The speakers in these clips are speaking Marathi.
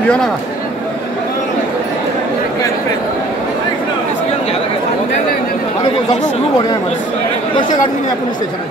स्टेशन भी हो ना अरे वो सब ग्रुप हो रहे हैं हमारे कैसे गाड़ी नहीं है पुलिस स्टेशन है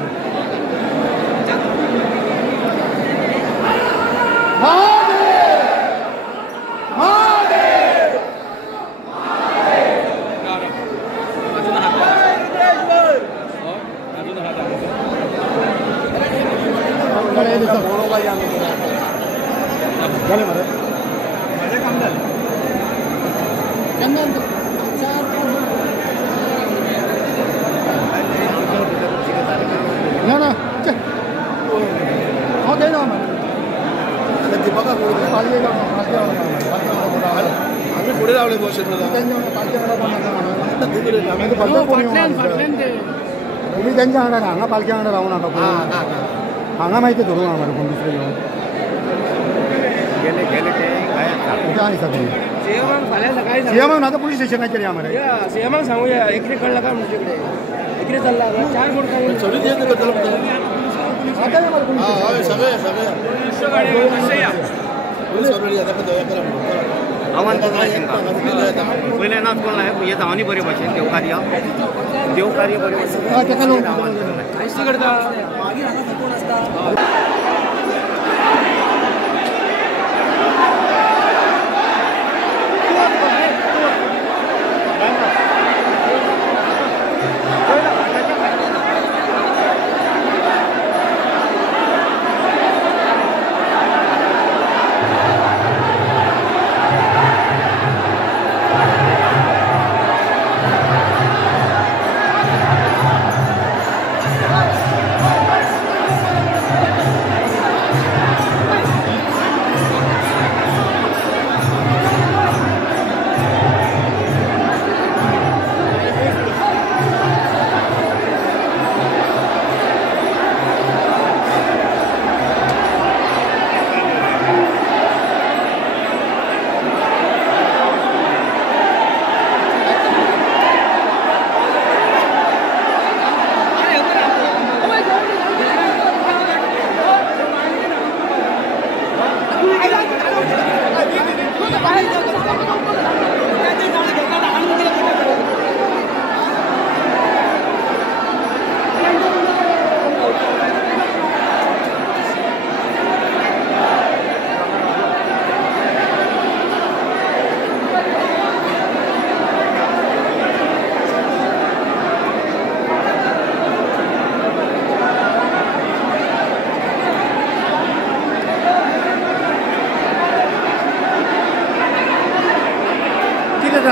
पुढे लावले तुम्ही त्यांच्या हांगा हांगा पालखी हांगा राहू नका हांगा माहिती धरू आम्हाला कोण दुसरे घेऊन गेले गेले ते कुठे आहे सगळे सीएम आता पोलीस स्टेशन आहे आम्हाला सीएम सांगूया इकडे कळलं का म्हणजे इकडे चालला 4 फूट काय सगळे आव्हान पहिले ना कोण आहे हे जावनी बरे भाषेन देवकार्य बरे भाषेन करता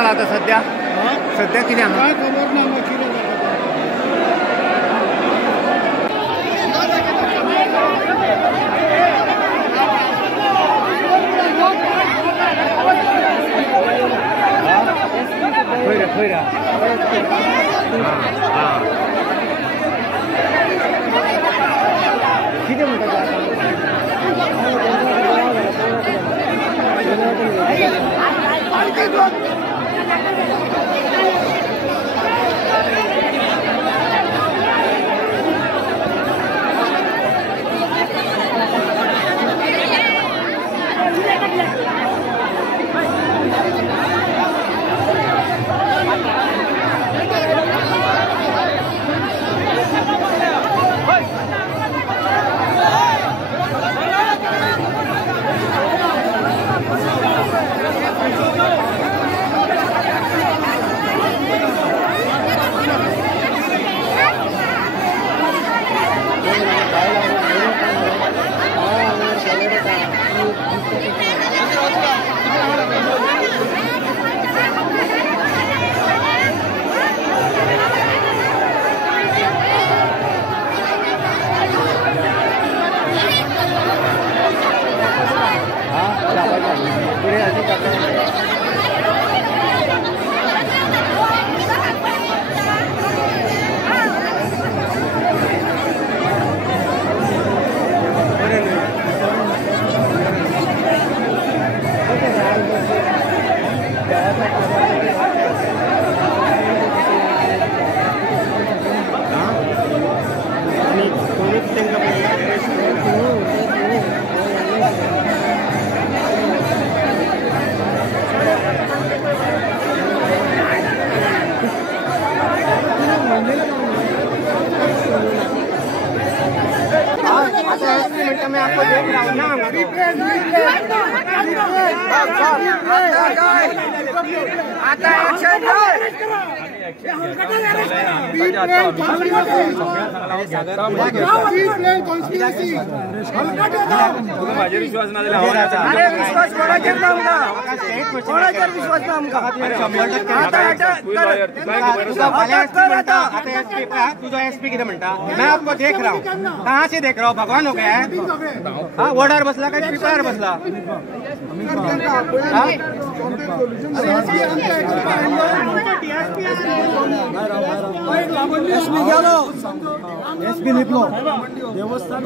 आता सध्या किती काय खबर नाही किती म्हणतात मिनट मैं आपको देख रहा हूँ ना। आता एक्शन माझे विश्वास ना विश्वास कोणाचेर विश्वास ना आमकां तुझो एसपी कितें म्हणटा मैं आपको देख रहा हूँ कहाँ से देख रहा हूँ भगवान हो गया है हाँ वोडार बसला काय पीपळार बसला एसपी लिपलो देवस्थान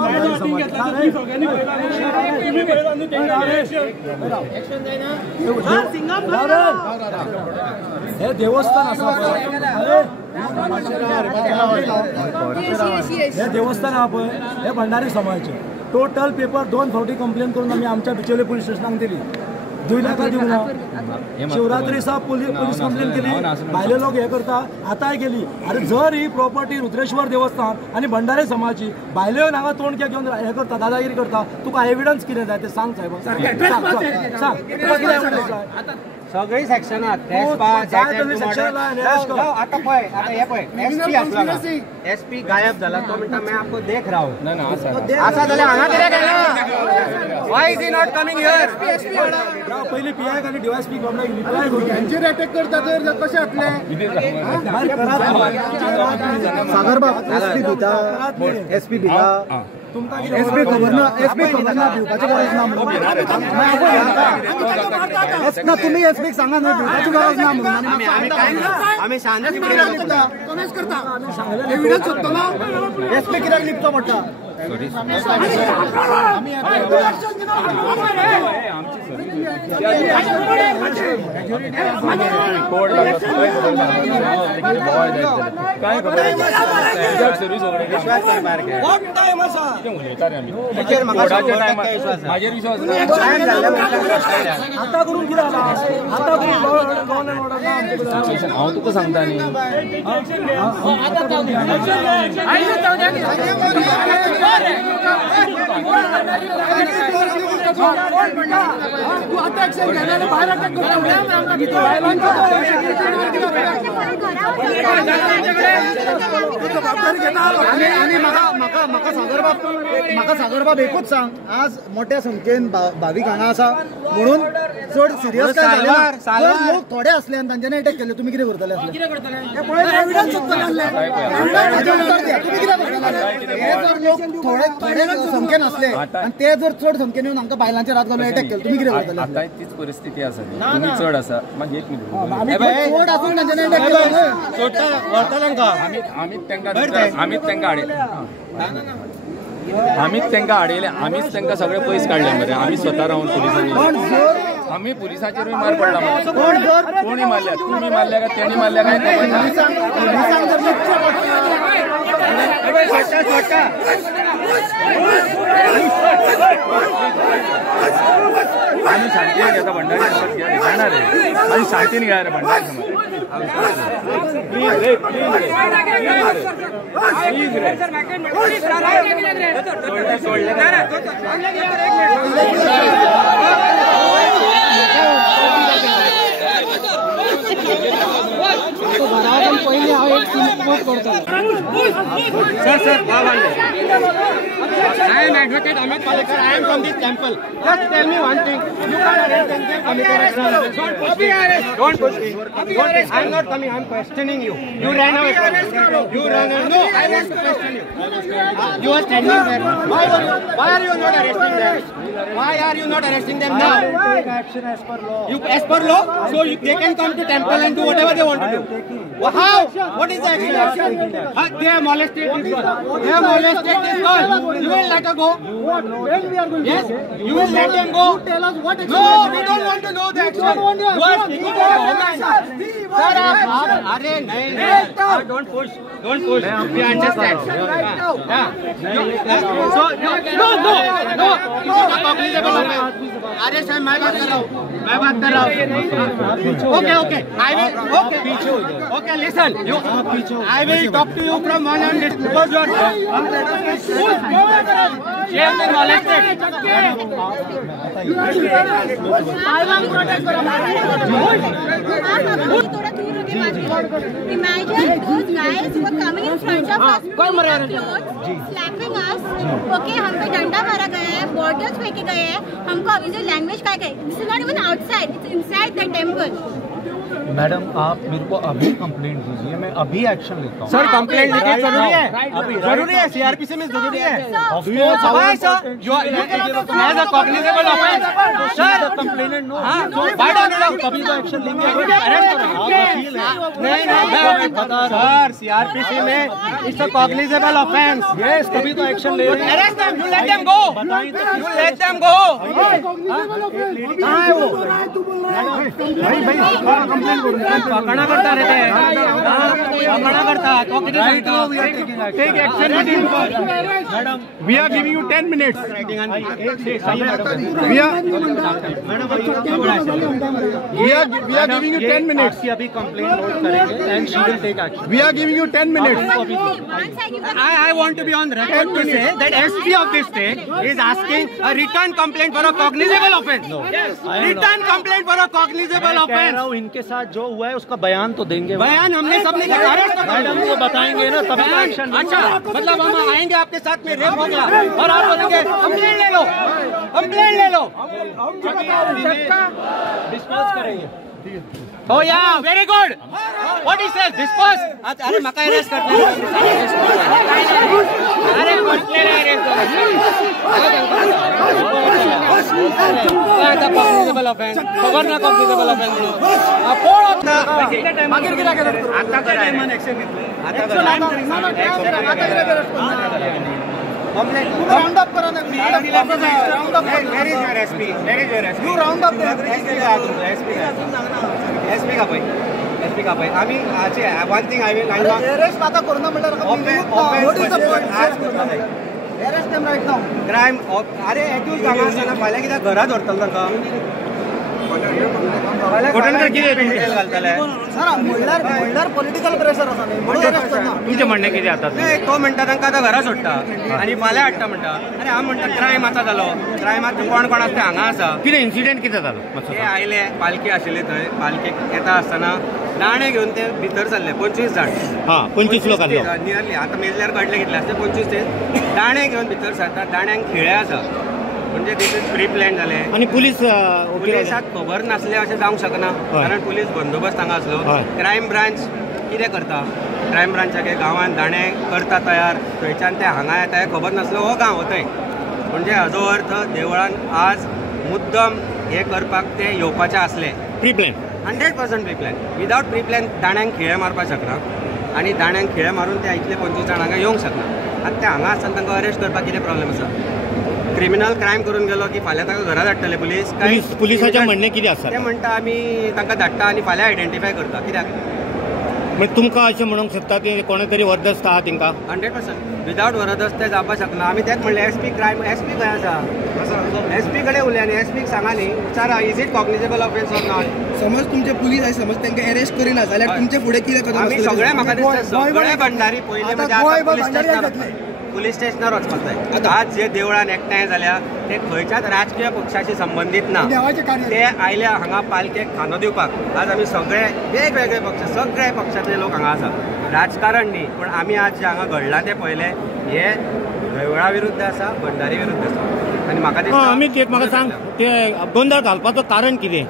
हे देवस्थान आसा हे देवस्थान आहा पळय हे भंडारी समाजाचे टोटल पेपर 2 फावटी कंप्लेन करून आमी आमच्या बिचोले पुलीस स्टेशनाक दिली 2 लाख दिवंक ना शिवरात्री दिसा पुलीस कंप्लेन केली भायले लोक हे करता आतांय गेली अरे जर ही प्रॉपर्टी रुद्रेश्वर देवस्थान आणि भंडारी समाजाची भायले हांगा तोंड घेवन हे करता दादागिरी करता तुका एविडन्स कितें जाय ते सांग साहेब सांग सगळी सेक्शन आता पळय आता हे पळय एसपी आसला ना एसपी गायब झाला तो म्हणटा मैं आपको देख रहा हूं असा जाल्यार हांगा कित्याक गेला why is he not coming here पहिले पीआय आणि डीवायएसपी यांचेर अटॅक करता तर कशे आपले सागरबाब एसपी भिता एसपी गव्हर्नर भिवपाची गरज ना तुम्ही एसपी सांगा ना भिवपाची गरज ना म्हणून आम्ही शांती एविडन्स सोदतलो एसपी कित्याक लिपचो पडटा आता करून कितें आता हांव तुका सांगता न्ही म्हाका सागरबाब एकूच सांग आज मोठ्या संख्येन भाविक हांगा आसा म्हणून चड सिरियस काय लोक थोडे असले आनी तांच्यानी अटॅक केले तुम्ही कितें करतले लोक थोडे संख्येन असले आणि ते जर चड संख्येन येऊन हांकां बायलांच्या रात घालून अटॅक केले तुम्ही कितें करतले आता तीच परिस्थिती आसा तुम्ही चड आसा मागीर एक मिनिट चड आसून तांच्यानी अटॅक केले आमीच त्यांना हाडयले आमीच त्यांना सगळे पयस काढले मरे आमी स्वतः राहून पुलिसांनी आम्ही पुलिसाचेरूय मार पडला कोणी मारल्या तुम्ही मारल्या का त्यांनी मारल्या काय खबर आम्ही शांतीने घेता भंडारी जाणार आहे आम्ही शांतीने घ्या रे भंडारी पहिले हा एक रिपोर्ट करतो sir I am Advocate Amit Palekar. I am from this temple. Just tell me one thing. You can't arrest them. Don't push me. I am not coming. I am questioning you. You ran away. You ran away. No, I want to question you. You are standing there. Why are you not arresting them? Why are you not arresting them now? take action as per law. As per law, so they can come to temple and do whatever they want to do. How? What is the action? They have molested this girl. They have molested this girl. You will let her go? Yes? You will let them go? Tell us what action. No, we don't want to know the action. You are speaking for a woman. Sir, don't push. Don't push. We understand. So, no. अरे सर मैं बात कर रहा हूँ Okay. I will. Okay. Listen. I will talk to you from 100 because you are. She has been molested. Imagine those guys were coming in front of us, clothes, slapping us. Okay, हम पे डंडा मारा गया है, bottles फेंके गए हैं, हमको अभी लैंग्वेज क्या गए? This is not even outside, it's inside the temple. Madam आप मेरे को अभी कंप्लेंट दीजिए, मैं अभी एक्शन लेता हूँ। सर कंप्लेंट जरूरी है, जरूरी है, सीआरपीसी में जरूरी है। As a cognizable offence sir complainant no, तभी तो एक्शन लेंगे। सर सीआरपीसी में it's a cognizable offence, yes तभी तो एक्शन ले रहे हैं। Arrest them, you let them go, you let them go. कहां है वो? भाई पकड़ा करता रहते हैं, पकड़ा करता है। Take action madam, we are giving you 10 minutes. We are giving you 10 minutes. अभी कंप्लेंट नोट करेंगे and she will take action. We are giving you 10 minutes. I want to be on record to say that SP of this state is asking a return complaint for a cognizable offense. Yes, return complaint for a cognizable offense. इनके साथ जो हुआ है उसका बयान तो देंगे। बयान हमने सबने मैडम को बताएंगे ना, तभी तो एक्शन। अच्छा मतलब हम आएंगे आपके साथ में रेप हो गया और आप बोलेंगे कंप्लेंट ले लो, कंप्लेंट ले लो। डिस्पोज करेंगे। Oh yeah, very good. What he says, dispose. अरे मका अरेस्ट करते हैं। अरे म्हटले रे अरेस्ट कॉग्निजेबल ऑफेंस, खबर ना कॉग्निजेबल ऑफेंस म्हणून कोण होता मागीर कित्याक आता करा एक्शन घेतले आता राउंड अप करा ना round up where is your SP you round up SP का भाई एसपी का भाई आम्ही आचे one thing I will arrest आता कोरोना म्हणल्यार व्हाट इज द पॉइंट आज corona arrest them right now crime अरे एक्यूज हांगा आसतना फाल्यां कित्याक घरा धरतलो तांकां घालतले सर म्हणल्यार पॉलिटिकल प्रेशर आसा न्ही म्हणून अरेस्ट करना तुमचें म्हणणें कितें आतां तो म्हणटा तांकां आतां घरा सोडटा आनी फाल्यां हाडटा म्हणटा अरे हांव म्हणटा क्रायम आतां जालो क्रायमात कोण कोण आसा ते हांगा आसा कितें इन्सिडेंट कितें जालो ते आयले पालखी आशिल्ली थंय पालखेक येता आसतना दाणे घेवन ते भितर सरले 25 जाण हां 25 लोक आसले नियरली आतां मेजल्यार काडले कितले आसले 25 ते दाणे घेवन भितर सरता दाण्यांक खिळे आसा म्हणजे दीस इज प्री प्लॅन जाले आणि पुलिसाक खबर नासले अशें जावंक शकना कारण पुलीस बंदोबस्त हांगा आसलो क्रायम ब्रांच कितें करता क्रायम ब्रांचाचे गांवांत दाणे करता तयार थंयच्यान ते हांगा येता हें खबर नासलो हो गांव थंय म्हणजे हाजो अर्थ देवळान आज मुद्दम हे करपाक ते येवपाचे आसले pre plan 100% pre plan without pre plan दाण्यांक खिळे मारपाक शकना आनी दाण्यांक खिळे मारून ते इतले 25 जाण हांगा येवंक शकना आनी ते हांगा आसतना तांकां अरेस्ट करपाक कितें प्रॉब्लेम आसा क्रिमिनल क्रायम करून गेलो की फाल्यां ताका घरा धाडटले पुलिसाचें म्हणणें कितें आसा ते म्हणटा आमी तांकां धाडटा आनी फाल्यां आयडेंटिफाय करता कित्याक म्हणजे तुमकां अशें म्हणूंक शकता की कोणे तरी वरदस्त आहा तांकां 100% विदाउट वरदस्त ते जावपाक शकना आमी तेच म्हणलें एसपी क्रायम एसपी खंय आसा एसपी कडेन उलया न्ही एसपीक सांगा न्ही विचारा is it cognizable offence or not समज तुमचे पुलीस आय समज तांकां अरेस्ट करिना जाल्यार तुमचे फुडें कितें कदम आमी सगळे म्हाका दिसता सगळे भंडारी पयले म्हणजे पुलीस स्टेशनार वचपाक जाय आज जे देवळान एकठांय जाल्या ते खंयच्याच राजकीय पक्षाशी संबंदीत ना ते आयले हांगा पालखेक खानो दिवपाक आज आमी सगळे वेगवेगळे पक्ष सगळे पक्षातले लोक हांगा आसा राजकारण न्ही पूण आमी आज जे हांगा घडलां ते पयले हे देवळा विरुद्ध आसा भंडारी विरुद्ध आसा आनी म्हाका दिसता आमी म्हाका सांग ते गोंधळ घालपाचो कारण कितें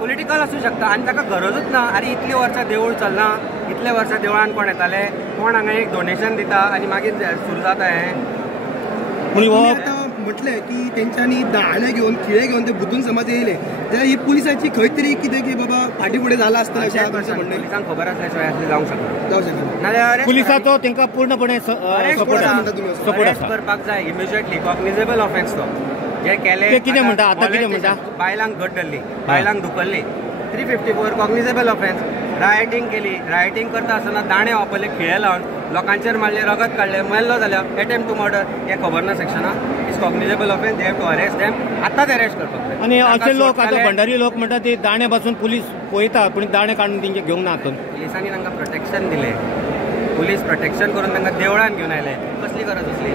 पॉलिटिकल आसूं शकता आनी ताका गरजूच ना अरे इतलीं वर्सां देवूळ चलना इतले वर्सां देवळान कोण येताले कोण हांगा एक डोनेशन दिता आनी मागीर सुरू जाता हें म्हटलें की तेंच्यांनी दाणे घेवन खिळे घेवन ते भितून समज येयले जाल्यार ही पुलिसाची खंय तरी कितें की बाबा फाटी फुडें जाला आसता अशें पुलिसांक खबर आसल्या शिवाय असलें जावंक शकना नाल्यार पुलिसाचो तांकां पूर्णपणे सपोर्ट करपाक जाय इमिजिएटली कॉग्निजेबल ऑफेन्स तो जे केले कितें म्हणटा आतां कितें म्हणटा बायलांक घट धरली बायलांक धुकल्ली 354 कॉग्निजेबल ऑफेन्स रायटिंग केली रायटिंग करता आसतना दाणे वापरले खिळे लावन लोकांचेर मारले रगत काडले मेल्लो जाल्यार अटेम्प्ट टू मर्डर हे खबर ना सेक्शना is cognizable offence they have to arrest them आतांच अरेस्ट करपाक जाय आनी अशे लोक आतां भंडारी लोक म्हणटा ते दाणे पासून पुलीस पळयता पूण दाणे काडून तेंचे घेवंक ना हातून पुलिसांनी तांकां प्रोटेक्शन दिलें पुलीस प्रोटेक्शन करून तांकां देवळान घेवन आयले कसली गरज आसली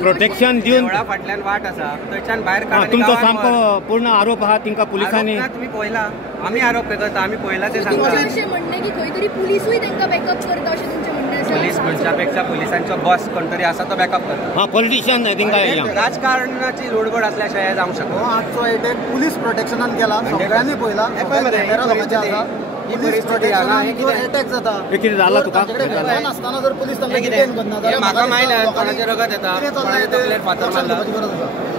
प्रोटेक्शन दिवन फाटल्यान वाट आसा थंयच्यान भायर तुमचो सामको पूर्ण आरोप आहा तिंका पुलिसांनी तुम्ही पळयला आमी आरोप करता आमी पळयला ते सांगता अशें म्हणणें की खंय तरी पुलिसूय तांकां बॅकअप करता अशें तुमचें म्हणणें आसा पुलीस म्हणच्या पेक्षा पुलिसांचो बॉस कोण तरी आसा तो बॅकअप करता पॉलिटिशियन तिंका राजकारणाची लोडगोड असल्याशिवाय हे जावंक शकना आजचो अटॅक पुलीस प्रोटेक्शनान केला सगळ्यांनी पळयला कॅमेरा लोकांचे आसा पुलीस प्रोटेक्शनान जो अटॅक जाता कितें जाला तुका आसतना जर पुलीस तांकां डिटेन करना जाल्यार म्हाका मायल्यान कोणाचे रगत येता कोणाचे तकलेर फातर मारला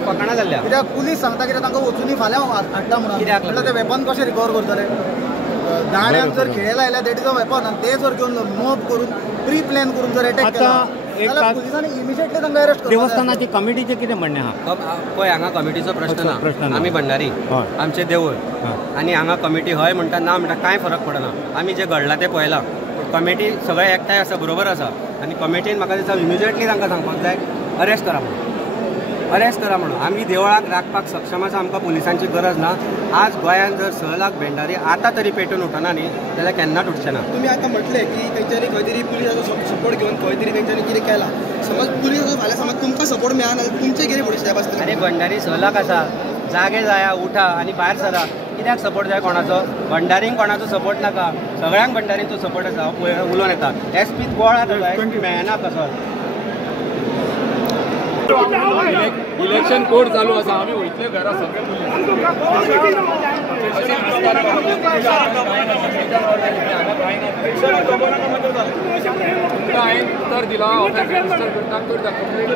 फकाणां जाल्ल्या कित्याक पुलीस सांगता कितें तांकां वचूनी फाल्यां हाडटा म्हणून म्हटल्यार ते वेपन कशें रिकवर करतले दाण्याक जर खेळ लायल्या दॅट इज अ वेपन आनी ते जर घेवन मोब करून प्री प्लॅन करून जर अटॅक केला जाल्यार पुलिसांनी इमिजिएटली तांकां अरेस्ट करता देवस्थानाची कमिटीचे कितें म्हणणें आहा पळय हांगा कमिटीचो प्रश्न ना आमी भंडारी आमचे देवूळ आनी हांगा कमिटी हय म्हणटा ना म्हणटा कांय फरक पडना आमी जे घडलां तें पळयलां कमिटी सगळे एकठांय आसा बरोबर आसा आनी कमिटीन म्हाका दिसता इमिजिएटली तांकां सांगपाक जाय अरेस्ट करा म्हणून अरेस्ट करा म्हणून आमी देवळाक राखपाक सक्षम आसा आमकां पुलिसांची गरज ना आज गोंयांत जर 6 लाख भेंडारी आतां तरी पेटून उठना न्ही जाल्यार केन्नाच उठचे ना तुम्ही आता म्हटले की तेंच्यांनी खंय तरी पुलिसाचो सपोर्ट घेवन खंय तरी तेंच्यांनी कितें केला समज पुलिसाचो फाल्यां समज तुमकां सपोर्ट मेळना जाल्यार तुमचे कितें फुडें स्टेप आसतले आनी भंडारी 6 लाख आसा जागे जाया उठा आनी भायर सरा कित्याक सपोर्ट जाय कोणाचो भंडारींक कोणाचो सपोर्ट नाका सगळ्यांक भंडारींचो सपोर्ट आसा उलोवन येता एसपी गोळा एसपी मेळना कसो इलेक्शन कोड चालू आसा आमी वयतले घरा सगळे तुमकां हांवें उत्तर दिलां ऑफिस रजिस्टर करता करता कंप्लेंट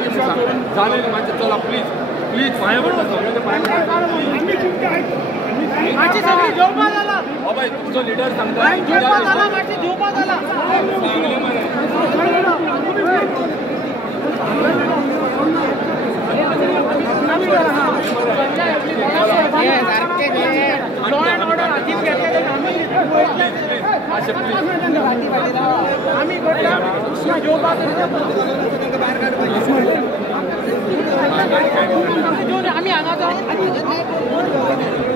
जालें मातशें चला प्लीज प्लीज पांय पडटा सगळे पांय बाबा तुमचो लिडर सांगता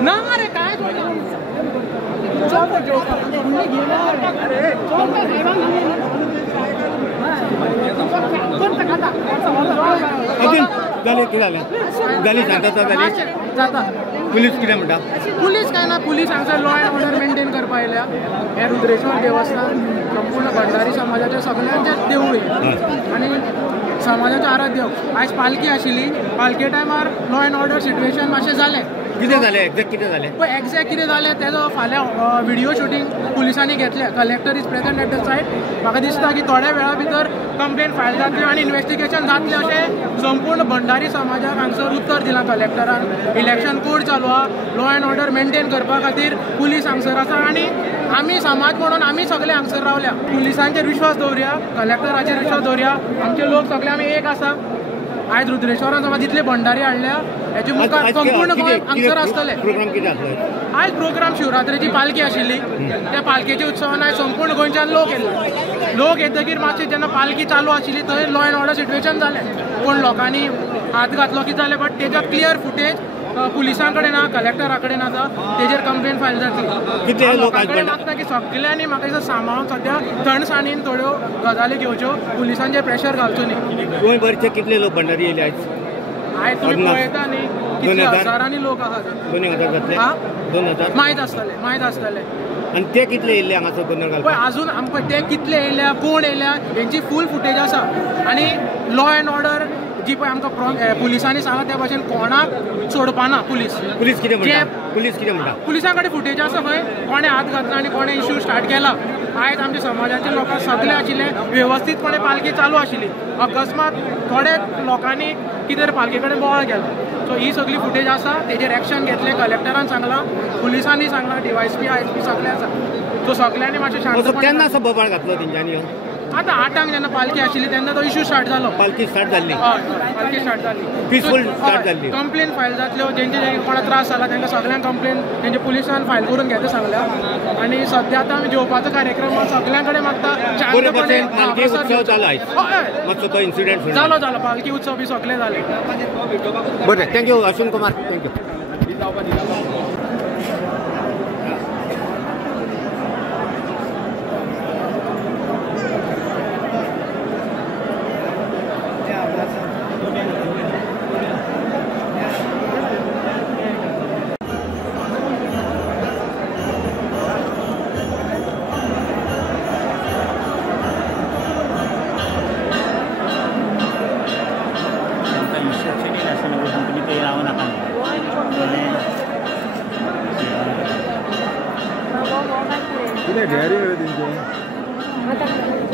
ना रे काय जाली शांतता जाली पुलीस कितें म्हणटा पुलीस काय ना पुलीस हांगसर लॉ अँड ऑर्डर मेंटेन करपा आयल्या हे रुद्रेश्वर देवस्थान संपूर्ण भंडारी समाजाच्या सगळ्यांचेच देवूळ आनी समाजाचो आराध्य आयज पालखी आशिल्ली पालखे टायमार लॉ अँड ऑर्डर सिट्युएशन मातशें जालें कितें जालें एक्झॅक्ट कितें जालें पळय एक्झॅक्ट कितें जालें तेजो फाल्यां व्हिडिओ शूटिंग पुलिसांनी घेतलें collector is present at the site म्हाका दिसता की थोड्या वेळा भितर कंप्लेंट फायल जातली आनी इन्व्हेस्टिगेशन जातलें अशें संपूर्ण भंडारी समाजाक हांगसर उत्तर दिलां कलेक्टरान इलेक्शन कोड चालू आहा लॉ अँड ऑर्डर मेंटेन करपा खातीर पुलीस हांगसर आसा आनी आमी समाज म्हणून आमी सगळे हांगसर रावल्या पुलिसांचेर विश्वास दवरया कलेक्टराचेर विश्वास दवरया आमचे लोक सगळे आमी एक आसा आयज रुद्रेश्वरान समज जितले भंडारी हाडल्या हेचे मुखार संपूर्ण गोंय हांगसर आसतले प्रोग्राम कितें आसलो आयज प्रोग्राम शिवरात्रेची पालखी आशिल्ली त्या पालखेच्या उत्सवान आयज संपूर्ण गोंयच्यान लोक येयले लोक येतकीर मातशें जेन्ना पालखी चालू आशिल्ली थंय लॉ अँड ऑर्डर सिट्युएशन जालें कोण लोकांनी हात घातलो कितें जालें बट तेजो क्लियर फुटेज पुलिसां कडेन आहा कलेक्टरा कडेन आसा तेजेर कंप्लेन फायल जातली कितले लोक मागता की सगळ्यांनी म्हाका दिसता सांबाळून सद्या थंडसाणीन थोड्यो गजाली घेवच्यो पुलिसांचेर प्रेशर घालचो न्ही गोंय भरचे कितले लोक भंडारी येयले आयज आयज तुमी पळयता न्ही कितले हजारांनी लोक आसात 2000 जातले 2000 माहीत आसतले आनी ते कितले येयल्ले हांगासर गोंदळ घालपाक पळय अजून आमकां ते कितले येयल्या कोण येयल्या हेंची फूल फुटेज आसा आनी लॉ अँड ऑर्डर जी पळय आमकां पुलिसांनी सांगला त्या भाशेन कोणाक सोडपाना पुलीस कितें म्हणटा पुलीस कितें म्हणटा पुलिसां कडेन फुटेज आसा खंय कोणें हात घातला आनी कोणें इश्यू स्टार्ट केला आयज आमच्या समाजाचे लोक सगळे आशिल्ले वेवस्थीतपणे पालखी चालू आशिल्ली अकस्मात थोडे लोकांनी कितें पालखे कडेन बोवाळ केलो सो ही सगळी फुटेज आसा तेजेर एक्शन घेतलें कलेक्टरान सांगलां पुलिसांनी सांगलां DYSP ISP सगळे आसा सो सगळ्यांनी मातशें शांतपण केन्ना असो बोबाळ घातलो तेंच्यांनी आतां 8 जेन्ना पालखी आशिल्ली तेन्ना तो इश्यू स्टार्ट जालो पालखी स्टार्ट जाल्ली हय पालखी स्टार्ट जाल्ली पिसफूल स्टार्ट जाल्ली कंप्लेन फायल जातल्यो जेंचे कोणाक त्रास जाला तांकां सगळ्यांक कंप्लेन तेंचे पुलिसान फायल करून घेता सांगल्या आनी सद्या आतां आमी जेवपाचो कार्यक्रम शांतपणे पालखी उत्सव जालो आयज मातसो तो इन्सिडेंट जालो पालखी उत्सव बी सगळे जाले बरें थँक्यू अश्विन कुमार थँक्यू कितें डेअरी तेंचे